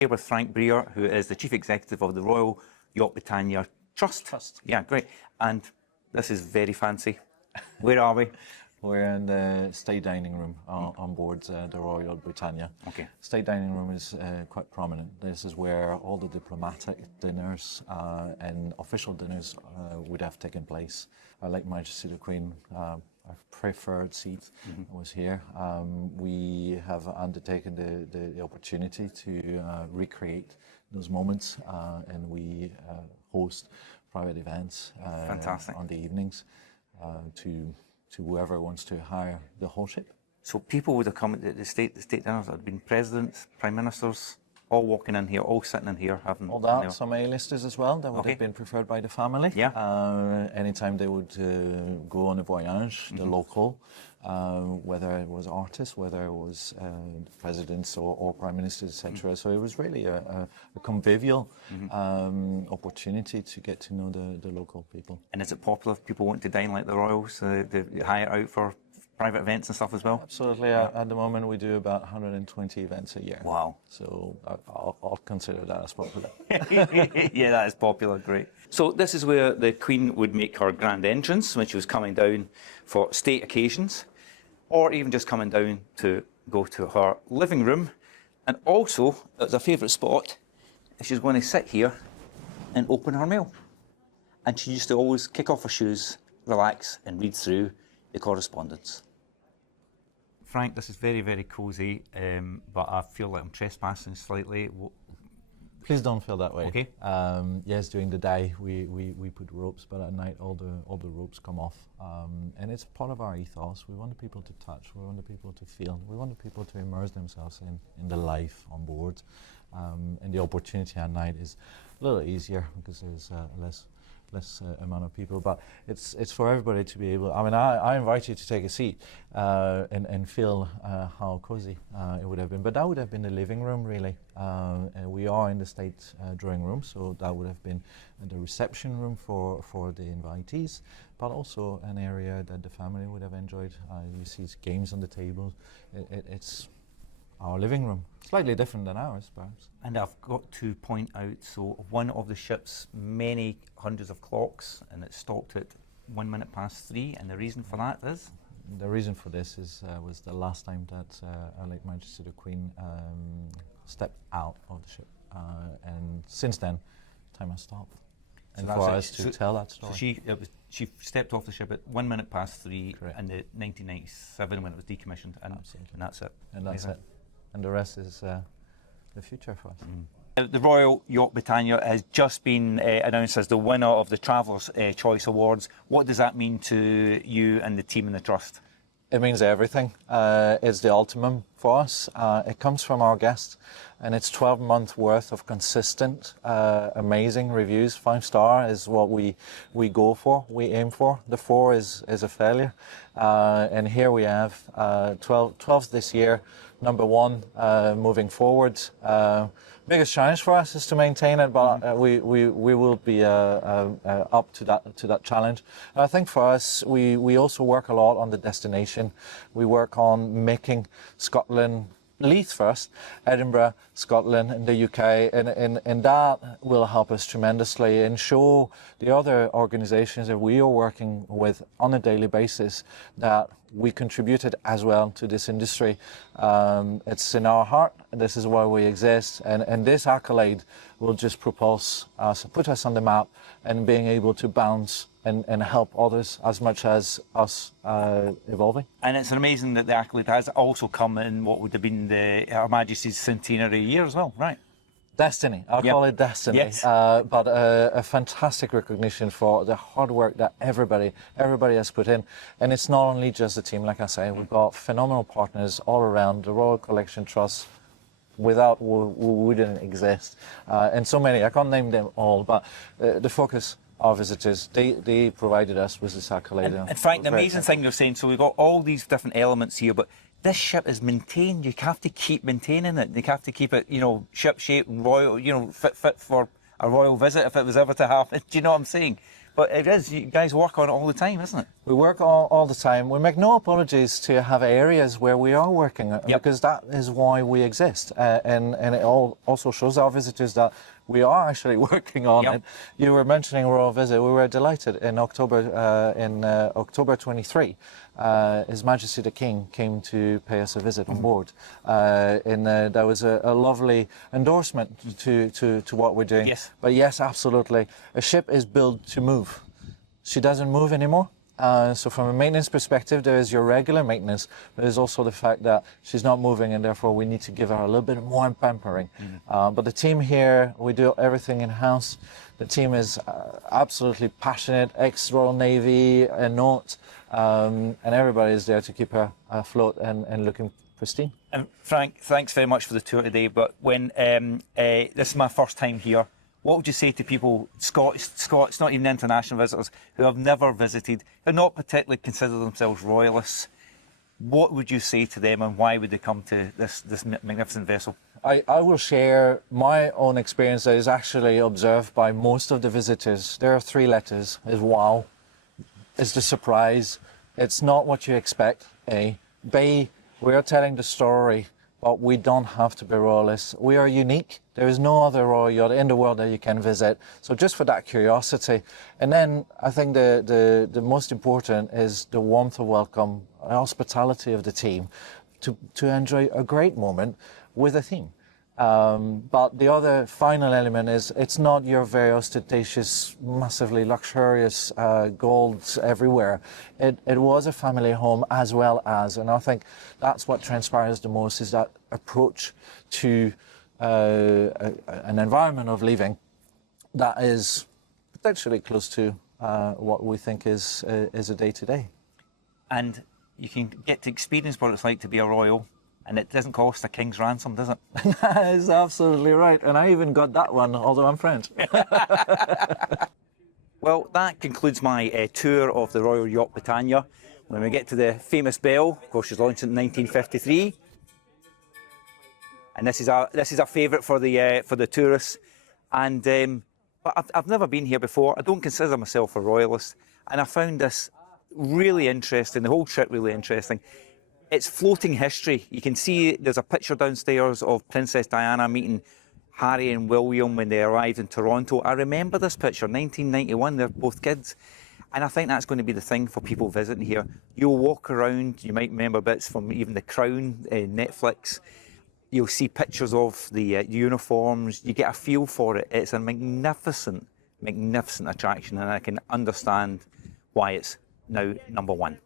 Here with Frank Breer, who is the Chief Executive of the Royal Yacht Britannia Trust. Yeah, great. And this is very fancy. Where are we? We're in the state dining room on board the Royal Yacht Britannia. Okay. State dining room is quite prominent. This is where all the diplomatic dinners and official dinners would have taken place. Like Majesty the Queen, our preferred seat was here. We have undertaken the opportunity to recreate those moments, and we host private events on the evenings to whoever wants to hire the whole ship. So people would have come at the state dinners, there had been presidents, prime ministers, all walking in here, all sitting in here, having... All that, some A-listers as well, that would have been preferred by the family. Yeah. Anytime they would go on a voyage, the local, whether it was artists, whether it was presidents or prime ministers, etc. So it was really a convivial opportunity to get to know the local people. And is it popular if people want to dine like the Royals? They hire out for private events and stuff as well? Absolutely. At the moment, we do about 120 events a year. Wow. So I'll consider that as popular. Yeah, that is popular. Great. So this is where the Queen would make her grand entrance when she was coming down for state occasions, or even just coming down to go to her living room. And also, it was a favourite spot, she's going to sit here and open her mail. And she used to always kick off her shoes, relax and read through the correspondence. Frank, this is very, very cosy, but I feel like I'm trespassing slightly. Please don't feel that way. Okay. Yes, during the day we put ropes, but at night all the ropes come off, and it's part of our ethos. We want the people to touch, we want the people to feel, we want the people to immerse themselves in the life on board, and the opportunity at night is a little easier because there's less amount of people, but it's for everybody to be able. I mean, I invite you to take a seat and feel how cozy it would have been. But that would have been the living room, really. And we are in the state drawing room, so that would have been the reception room for the invitees, but also an area that the family would have enjoyed. You see games on the table. It's our living room. Slightly different than ours, perhaps. And I've got to point out, so one of the ship's many hundreds of clocks, and it stopped at 3:01, and the reason for that is? The reason for this was the last time that Our Late Majesty the Queen stepped out of the ship, and since then, time has stopped. And so for us to tell that story. So she stepped off the ship at 3:01 Correct. in the 1997 when it was decommissioned, and that's it. And that's it. And the rest is the future for us. The Royal Yacht Britannia has just been announced as the winner of the Traveller's Choice Awards. What does that mean to you and the team in the Trust? It means everything. It's the ultimum for us. It comes from our guests, and it's 12 months worth of consistent, amazing reviews. 5-star is what we go for, we aim for. The 4 is a failure. And here we have 12 this year, number 1 moving forward. Biggest challenge for us is to maintain it, but we will be up to that challenge. And I think for us, we also work a lot on the destination. We work on making Scotland, Leith first, Edinburgh, Scotland, and the UK, and that will help us tremendously and show the other organisations that we are working with on a daily basis that we contributed as well to this industry. It's in our heart, and this is why we exist, and this accolade will just propulse us, put us on the map, and being able to bounce and help others as much as us evolving. And it's amazing that the accolade has also come in what would have been Her Majesty's centenary year as well, right? Destiny, I'll call it destiny, yes. But a fantastic recognition for the hard work that everybody has put in. And it's not only just the team, like I say, we've got phenomenal partners all around, the Royal Collection Trust, without who wouldn't exist. And so many, I can't name them all, but the focus, our visitors, they provided us with this accolade. And Frank, the amazing thing you're saying, so we've got all these different elements here, but this ship is maintained. You have to keep maintaining it. You have to keep it, ship shape, royal, fit for a royal visit if it was ever to happen. Do you know what I'm saying? But it is, you guys work on it all the time, isn't it? We work all the time. We make no apologies to have areas where we are working, because that is why we exist. And it also shows our visitors that we are actually working on it. You were mentioning Royal Visit. We were delighted in October 23. His Majesty the King came to pay us a visit on board. And there was a lovely endorsement to what we're doing. Yes. But yes, absolutely. A ship is built to move. She doesn't move anymore. So from a maintenance perspective, there is your regular maintenance, but there's also the fact that she's not moving, and therefore we need to give her a little bit more pampering. But the team here, we do everything in-house. The team is absolutely passionate, ex-Royal Navy and not, and everybody is there to keep her afloat and looking pristine. And Frank, thanks very much for the tour today, but when this is my first time here, what would you say to people, Scots, not even international visitors, who have never visited, who not particularly consider themselves royalists? What would you say to them, and why would they come to this magnificent vessel? I will share my own experience that is actually observed by most of the visitors. There are 3 letters. Is wow, is the surprise, it's not what you expect, A. B, we are telling the story, but we don't have to be royalists. We are unique. There is no other royal yacht in the world that you can visit. So just for that curiosity. And then I think the most important is the warmth of welcome, hospitality of the team to enjoy a great moment with a theme. But the other final element is it's not your very ostentatious, massively luxurious golds everywhere. It was a family home as well as, and I think that's what transpires the most, is that approach to an environment of living that is potentially close to what we think is a day-to-day. And you can get to experience what it's like to be a royal, and it doesn't cost a king's ransom, does it? That is absolutely right. And I even got that one, although I'm French. Well, that concludes my tour of the Royal Yacht Britannia. When we get to the famous bell, of course, she was launched in 1953. And this is our favourite for the tourists. And but I've never been here before. I don't consider myself a royalist. And I found this really interesting, the whole trip really interesting. It's floating history. You can see there's a picture downstairs of Princess Diana meeting Harry and William when they arrived in Toronto. I remember this picture, 1991, they're both kids. And I think that's going to be the thing for people visiting here. You'll walk around, you might remember bits from even The Crown, Netflix. You'll see pictures of the uniforms. You get a feel for it. It's a magnificent, magnificent attraction, and I can understand why it's now #1.